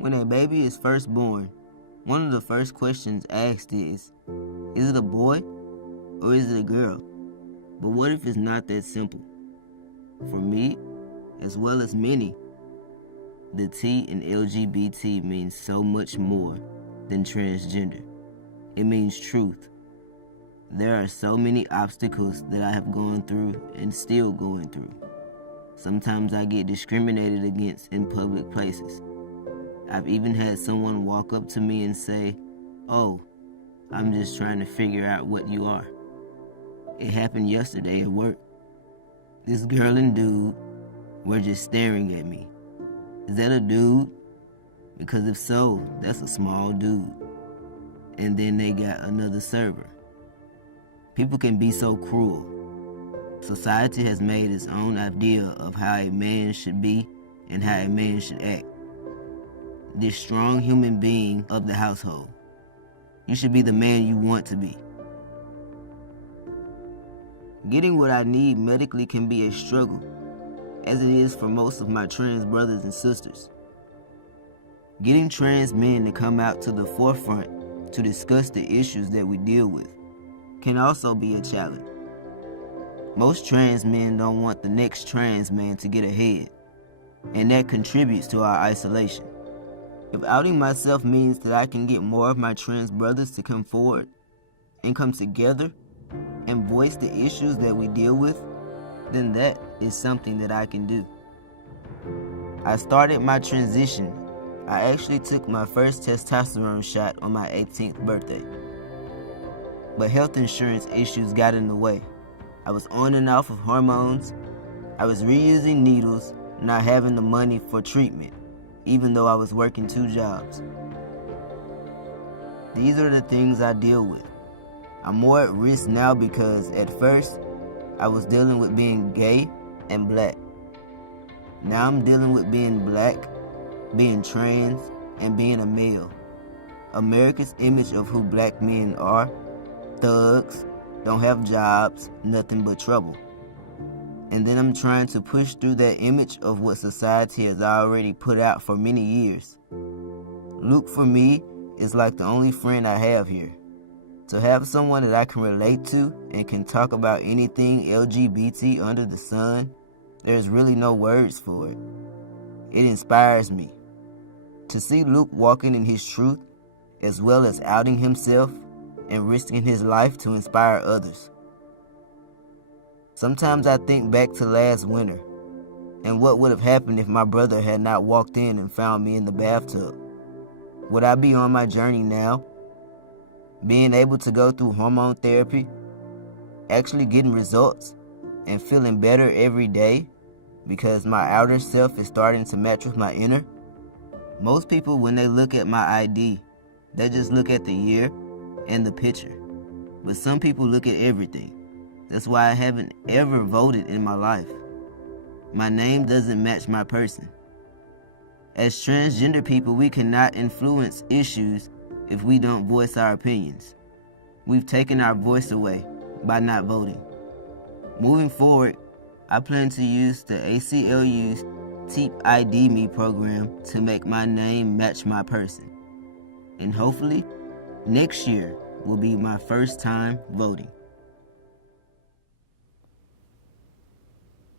When a baby is first born, one of the first questions asked is it a boy or is it a girl? But what if it's not that simple? For me, as well as many, the T in LGBT means so much more than transgender. It means truth. There are so many obstacles that I have gone through and still going through. Sometimes I get discriminated against in public places. I've even had someone walk up to me and say, "Oh, I'm just trying to figure out what you are." It happened yesterday at work. This girl and dude were just staring at me. Is that a dude? Because if so, that's a small dude. And then they got another server. People can be so cruel. Society has made its own idea of how a man should be and how a man should act. This strong human being of the household. You should be the man you want to be. Getting what I need medically can be a struggle, as it is for most of my trans brothers and sisters. Getting trans men to come out to the forefront to discuss the issues that we deal with can also be a challenge. Most trans men don't want the next trans man to get ahead, and that contributes to our isolation. If outing myself means that I can get more of my trans brothers to come forward and come together and voice the issues that we deal with, then that is something that I can do. I started my transition. I actually took my first testosterone shot on my 18th birthday. But health insurance issues got in the way. I was on and off of hormones. I was reusing needles, not having the money for treatment, even though I was working 2 jobs. These are the things I deal with. I'm more at risk now because at first, I was dealing with being gay and black. Now I'm dealing with being black, being trans, and being a male. America's image of who black men are: thugs, don't have jobs, nothing but trouble. And then I'm trying to push through that image of what society has already put out for many years. Luke, for me, is like the only friend I have here. To have someone that I can relate to and can talk about anything LGBT under the sun, there's really no words for it. It inspires me. To see Luke walking in his truth, as well as outing himself and risking his life to inspire others. Sometimes I think back to last winter and what would have happened if my brother had not walked in and found me in the bathtub. Would I be on my journey now? Being able to go through hormone therapy, actually getting results, and feeling better every day because my outer self is starting to match with my inner? Most people, when they look at my ID, they just look at the year and the picture. But some people look at everything. That's why I haven't ever voted in my life. My name doesn't match my person. As transgender people, we cannot influence issues if we don't voice our opinions. We've taken our voice away by not voting. Moving forward, I plan to use the ACLU's TEEP ID Me program to make my name match my person. And hopefully, next year will be my first time voting.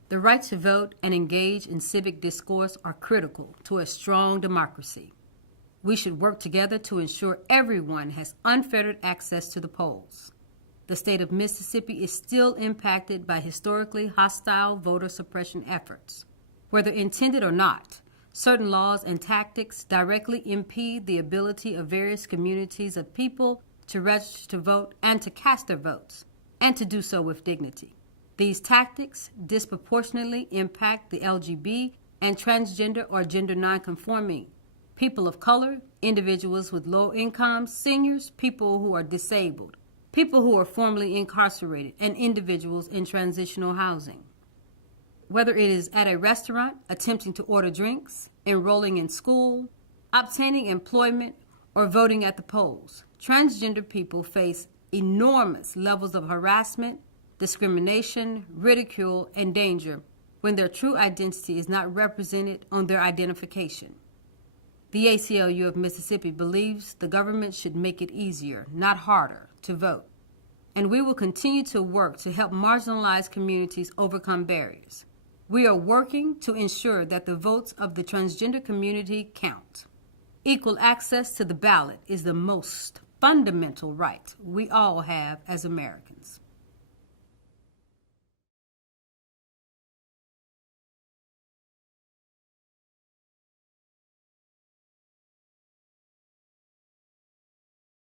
The right to vote and engage in civic discourse are critical to a strong democracy. We should work together to ensure everyone has unfettered access to the polls. The state of Mississippi is still impacted by historically hostile voter suppression efforts. Whether intended or not, certain laws and tactics directly impede the ability of various communities of people to register to vote and to cast their votes, and to do so with dignity. These tactics disproportionately impact the LGBT and transgender or gender nonconforming, people of color, individuals with low incomes, seniors, people who are disabled, people who are formerly incarcerated, and individuals in transitional housing. Whether it is at a restaurant, attempting to order drinks, enrolling in school, obtaining employment, or voting at the polls, transgender people face enormous levels of harassment, discrimination, ridicule, and danger when their true identity is not represented on their identification. The ACLU of Mississippi believes the government should make it easier, not harder, to vote. And we will continue to work to help marginalized communities overcome barriers. We are working to ensure that the votes of the transgender community count. Equal access to the ballot is the most fundamental right we all have as Americans.